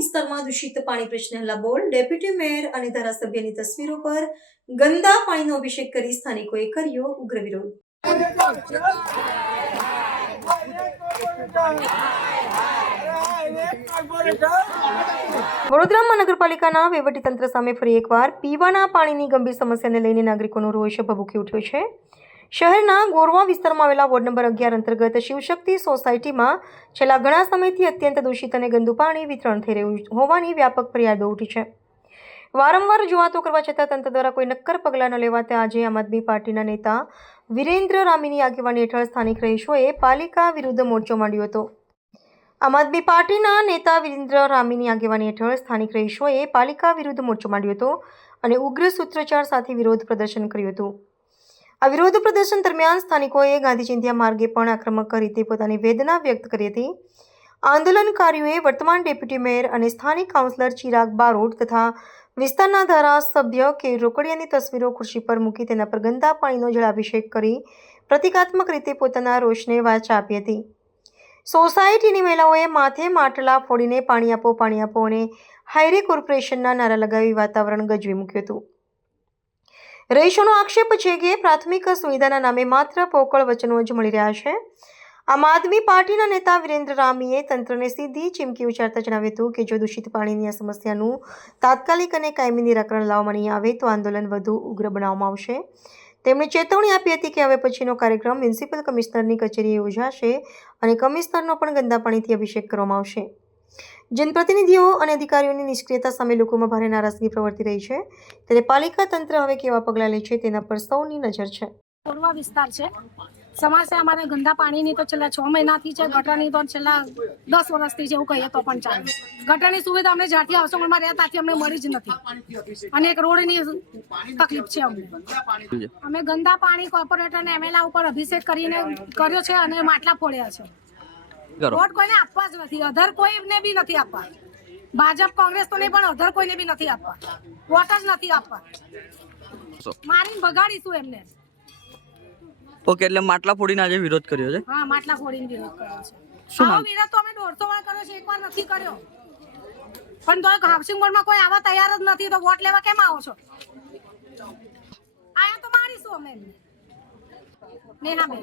વિસ્તારમાં દૂષિત પાણી પ્રશ્ને હલ્લાબોલ ડેપ્યુટી મેયર અને ધારાસભ્યની તસવીરો પર ગંદા પાણીનો અભિષેક કરી સ્થાનિકોએ કર્યો ઉગ્ર વિરોધ. વડોદરા મહાનગરપાલિકાના વહીવટીતંત્ર સામે ફરી એકવાર પીવાના પાણીની ગંભીર સમસ્યાને લઈને નાગરિકોનો રોષ ભભૂકી ઉઠ્યો છે. શહેરના ગોરવા વિસ્તારમાં આવેલા વોર્ડ નંબર અગિયાર અંતર્ગત શિવશક્તિ સોસાયટીમાં છેલ્લા ઘણા સમયથી અત્યંત દૂષિત અને ગંદુ પાણી વિતરણ થઈ રહ્યું હોવાની વ્યાપક ફરિયાદો ઉઠી છે. વારંવાર જુવાતો કરવા છતાં તંત્ર દ્વારા કોઈ નક્કર પગલાં ન લેવાતા આજે આમ આદમી પાર્ટીના નેતા વિરેન્દ્ર રામીની આગેવાની હેઠળ સ્થાનિક રહીશોએ પાલિકા વિરુદ્ધ મોરચો માંડ્યો હતો. આમ આદમી પાર્ટીના નેતા વિરેન્દ્ર રામીની આગેવાની હેઠળ સ્થાનિક રહીશોએ પાલિકા વિરુદ્ધ મોરચો માંડ્યો હતો અને ઉગ્ર સૂત્રોચ્ચાર સાથે વિરોધ પ્રદર્શન કર્યું હતું. આ વિરોધ પ્રદર્શન દરમિયાન સ્થાનિકોએ ગાંધી ચિંધ્યા માર્ગે પણ આક્રમક રીતે પોતાની વેદના વ્યક્ત કરી હતી. આંદોલનકારીઓએ વર્તમાન ડેપ્યુટી મેયર અને સ્થાનિક કાઉન્સિલર ચિરાગ બારોટ તથા વિસ્તારના ધારાસભ્ય કે રોકડિયાની તસવીરો ખુરશી પર મૂકી તેના પર ગંદા પાણીનો જળાભિષેક કરી પ્રતિકાત્મક રીતે પોતાના રોષને વાચા આપી હતી. સોસાયટીની મહિલાઓએ માથે માટલા ફોડીને પાણી આપો પાણી આપો અને હાઈરે કોર્પોરેશનના નારા લગાવી વાતાવરણ ગજવી મૂક્યું હતું. રહીશોનો આક્ષેપ છે કે પ્રાથમિક સુવિધાના નામે માત્ર પોકળ વચનો જ મળી રહ્યા છે. આમ આદમી પાર્ટીના નેતા વિરેન્દ્ર રામીએ તંત્રને સીધી ચીમકી ઉચ્ચારતા જણાવ્યું હતું કે જો દૂષિત પાણીની આ સમસ્યાનું તાત્કાલિક અને કાયમી નિરાકરણ લાવવામાં નહીં આવે તો આંદોલન વધુ ઉગ્ર બનાવવામાં આવશે. તેમણે ચેતવણી આપી હતી કે હવે પછીનો કાર્યક્રમ મ્યુનિસિપલ કમિશનરની કચેરીએ યોજાશે અને કમિશનરનો પણ ગંદા પાણીથી અભિષેક કરવામાં આવશે. જનપ્રતિનિધિઓ અને અધિકારીઓની નિષ્ક્રિયતા સામે લોકોમાં ભારે નારાજગી પ્રવર્તી રહી છે. ત્યારે પાલિકા તંત્ર હવે કેવા પગલાં લે છે તેના પર સૌની નજર છે. કોરવા વિસ્તાર છે. સમાસે અમારે ગંદા પાણીની તો છેલ્લા છ મહિનાથી છે, ગટરની તો છેલ્લા દસ વર્ષથી છે એવું કહીએ તો પણ ચાલે. ગટરની સુવિધા અમને જ્યારથી આવસોમાં રહ્યા ત્યાંથી અમને મળી જ નથી. અને એક રોડની તકલીફ છે અમને. અમે ગંદા પાણી કોર્પોરેટરને એમએલએ ઉપર અભિષેક કરીને કર્યો છે અને માટલા ફોડ્યા છે. કરો. વોટ કોઈને આપવા જ નથી. અધર કોઈને બી નથી આપવા. ભાજપ કોંગ્રેસ તો નહીં પણ અધર કોઈને બી નથી આપવા. વોટ જ નથી આપવા. મારીને બગાડીશું એમને. ઓકે એટલે માટલા ફોડીને આજે વિરોધ કર્યો છે? હા માટલા ફોડીને વિરોધ કર્યો છે. શું નામ? વિરોધ તો અમે 150 વાર કર્યો છે એકવાર નથી કર્યો. પણ તો હાઉસિંગ બોર્ડમાં કોઈ આવા તૈયાર જ નથી તો વોટ લેવા કેમ આવો છો? આયા તો મારીશું અમે નેહાબેન.